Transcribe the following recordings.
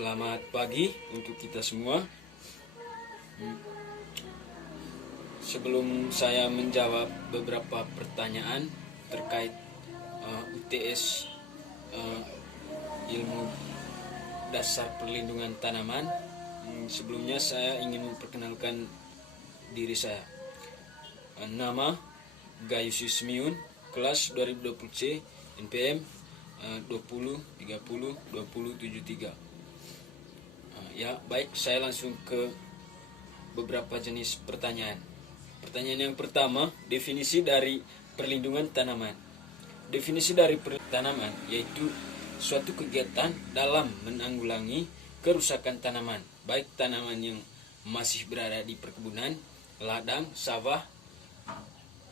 Selamat pagi untuk kita semua. Sebelum saya menjawab beberapa pertanyaan terkait UTS ilmu dasar perlindungan tanaman, sebelumnya saya ingin memperkenalkan diri saya. Nama Gayus Yusmiun, kelas 2020C, NPM 20302073. Ya, baik, saya langsung ke beberapa jenis pertanyaan. Pertanyaan yang pertama, definisi dari perlindungan tanaman. Definisi dari tanaman yaitu suatu kegiatan dalam menanggulangi kerusakan tanaman, baik tanaman yang masih berada di perkebunan, ladang, sawah,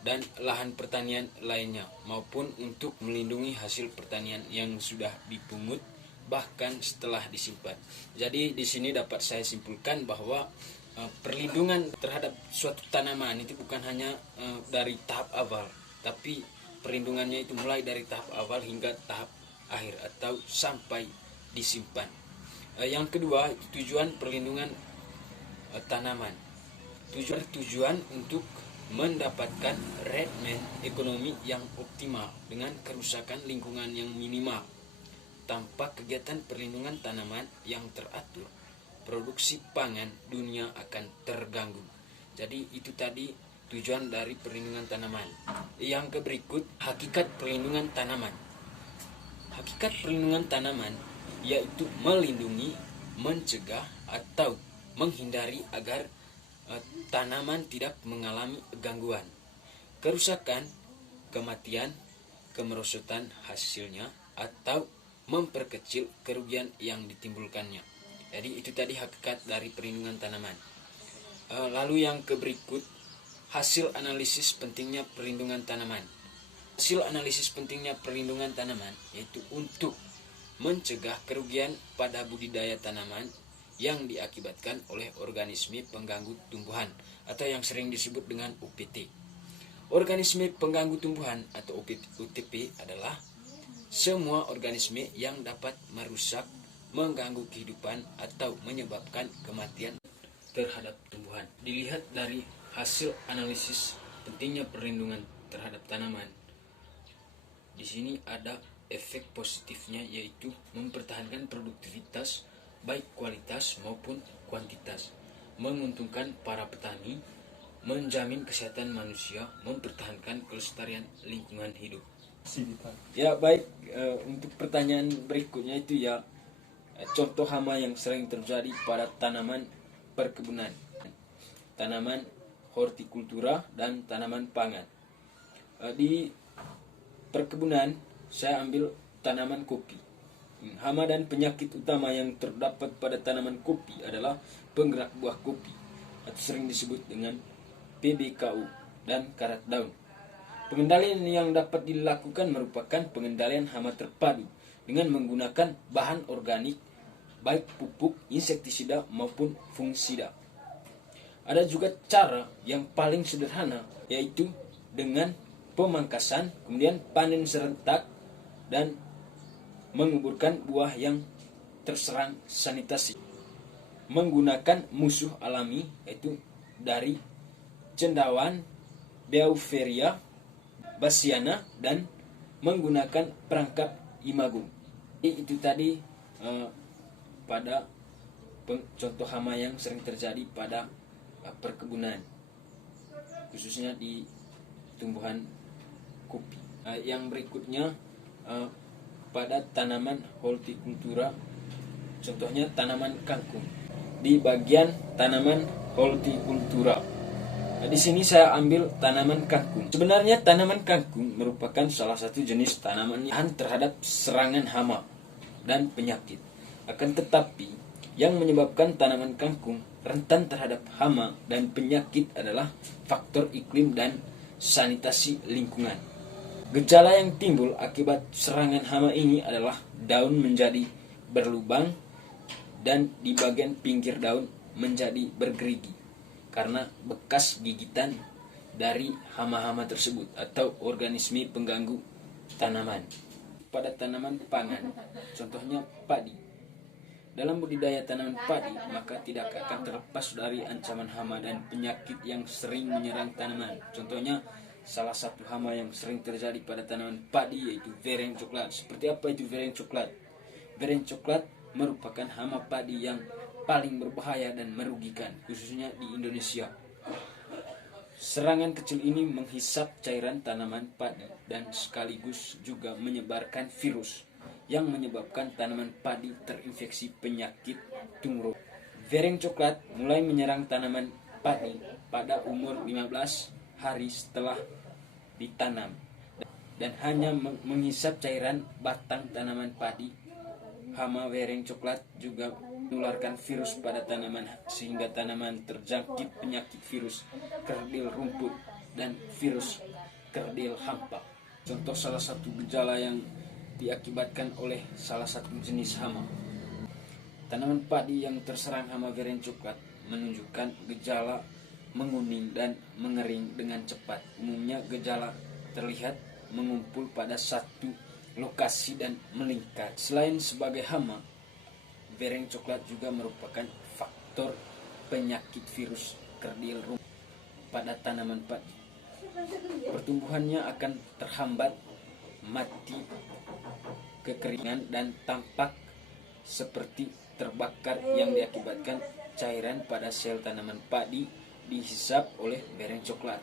dan lahan pertanian lainnya, maupun untuk melindungi hasil pertanian yang sudah dipungut bahkan setelah disimpan. Jadi di sini dapat saya simpulkan bahwa perlindungan terhadap suatu tanaman itu bukan hanya dari tahap awal, tapi perlindungannya itu mulai dari tahap awal hingga tahap akhir atau sampai disimpan. Yang kedua, tujuan perlindungan tanaman. Tujuan untuk mendapatkan return ekonomi yang optimal dengan kerusakan lingkungan yang minimal. Tanpa kegiatan perlindungan tanaman yang teratur, produksi pangan dunia akan terganggu. Jadi itu tadi tujuan dari perlindungan tanaman. Yang berikut, hakikat perlindungan tanaman. Hakikat perlindungan tanaman yaitu melindungi, mencegah atau menghindari agar tanaman tidak mengalami gangguan, kerusakan, kematian, kemerosotan hasilnya, atau memperkecil kerugian yang ditimbulkannya. Jadi itu tadi hakikat dari perlindungan tanaman. Lalu yang berikut, hasil analisis pentingnya perlindungan tanaman. Hasil analisis pentingnya perlindungan tanaman yaitu untuk mencegah kerugian pada budidaya tanaman yang diakibatkan oleh organisme pengganggu tumbuhan atau yang sering disebut dengan UPT. Organisme pengganggu tumbuhan atau UTP adalah semua organisme yang dapat merusak, mengganggu kehidupan atau menyebabkan kematian terhadap tumbuhan. Dilihat dari hasil analisis pentingnya perlindungan terhadap tanaman, di sini ada efek positifnya yaitu mempertahankan produktivitas baik kualitas maupun kuantitas, menguntungkan para petani, menjamin kesehatan manusia, mempertahankan kelestarian lingkungan hidup. Ya baik, untuk pertanyaan berikutnya itu ya, contoh hama yang sering terjadi pada tanaman perkebunan, tanaman hortikultura dan tanaman pangan. Di perkebunan saya ambil tanaman kopi. Hama dan penyakit utama yang terdapat pada tanaman kopi adalah penggerak buah kopi atau sering disebut dengan PBKU dan karat daun. Pengendalian yang dapat dilakukan merupakan pengendalian hama terpadu dengan menggunakan bahan organik baik pupuk, insektisida maupun fungisida. Ada juga cara yang paling sederhana yaitu dengan pemangkasan, kemudian panen serentak dan menguburkan buah yang terserang sanitasi menggunakan musuh alami yaitu dari cendawan, Beauveria, Bassiana, dan menggunakan perangkap imago. Itu tadi pada contoh hama yang sering terjadi pada perkebunan, khususnya di tumbuhan kopi. Yang berikutnya pada tanaman hortikultura, contohnya tanaman kangkung. Di bagian tanaman hortikultura, di sini saya ambil tanaman kangkung. Sebenarnya tanaman kangkung merupakan salah satu jenis tanaman yang tahan terhadap serangan hama dan penyakit. Akan tetapi, yang menyebabkan tanaman kangkung rentan terhadap hama dan penyakit adalah faktor iklim dan sanitasi lingkungan. Gejala yang timbul akibat serangan hama ini adalah daun menjadi berlubang dan di bagian pinggir daun menjadi bergerigi karena bekas gigitan dari hama-hama tersebut atau organisme pengganggu tanaman. Pada tanaman pangan, contohnya padi. Dalam budidaya tanaman padi, maka tidak akan terlepas dari ancaman hama dan penyakit yang sering menyerang tanaman. Contohnya, salah satu hama yang sering terjadi pada tanaman padi yaitu vereng coklat. Seperti apa itu vereng coklat? Vereng coklat merupakan hama padi yang paling berbahaya dan merugikan, khususnya di Indonesia. Serangan kecil ini menghisap cairan tanaman padi dan sekaligus juga menyebarkan virus yang menyebabkan tanaman padi terinfeksi penyakit tunggro. Vereng coklat mulai menyerang tanaman padi pada umur 15 hari setelah ditanam dan hanya menghisap cairan batang tanaman padi. Hama vereng coklat juga menularkan virus pada tanaman sehingga tanaman terjangkit penyakit virus kerdil rumput dan virus kerdil hampa. Contoh salah satu gejala yang diakibatkan oleh salah satu jenis hama. Tanaman padi yang terserang hama vereng coklat menunjukkan gejala menguning dan mengering dengan cepat. Umumnya gejala terlihat mengumpul pada satu lokasi dan melingkar. Selain sebagai hama, vereng coklat juga merupakan faktor penyakit virus kerdil rumput pada tanaman padi. Pertumbuhannya akan terhambat, mati, kekeringan, dan tampak seperti terbakar yang diakibatkan cairan pada sel tanaman padi dihisap oleh vereng coklat.